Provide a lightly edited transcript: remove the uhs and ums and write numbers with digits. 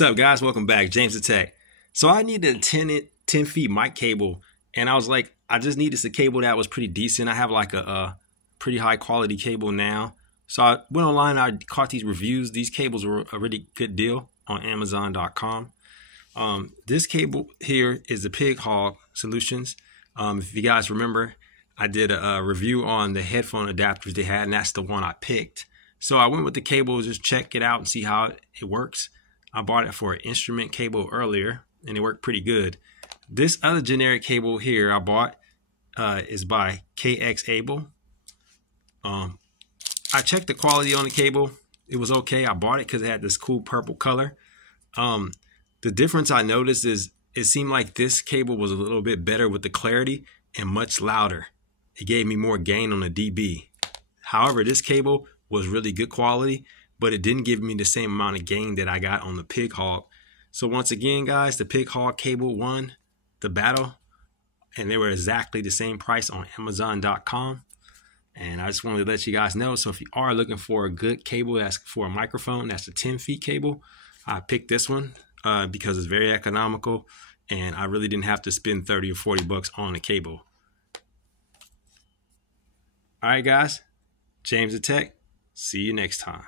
What's up, guys? Welcome back. James the Tech. So I needed a 10 feet mic cable, and I was like, I just needed a cable that was pretty decent. I have like a pretty high quality cable now. So I went online, I caught these reviews. These cables were a really good deal on Amazon.com. This cable here is the PigHog Solutions. If you guys remember, I did a review on the headphone adapters they had, and that's the one I picked. So I went with the cable, just check it out and see how it works. I bought it for an instrument cable earlier, and it worked pretty good. This other generic cable here I bought is by Kxable. I checked the quality on the cable. It was okay. I bought it because it had this cool purple color. The difference I noticed is it seemed like this cable was a little bit better with the clarity and much louder. It gave me more gain on the dB. However, this cable was really good quality, but it didn't give me the same amount of gain that I got on the PigHog. So once again, guys, the PigHog cable won the battle, and they were exactly the same price on Amazon.com. And I just wanted to let you guys know. So if you are looking for a good cable that's for a microphone, that's a 10 feet cable, I picked this one because it's very economical, and I really didn't have to spend 30 or 40 bucks on the cable. All right, guys, James the Tech. See you next time.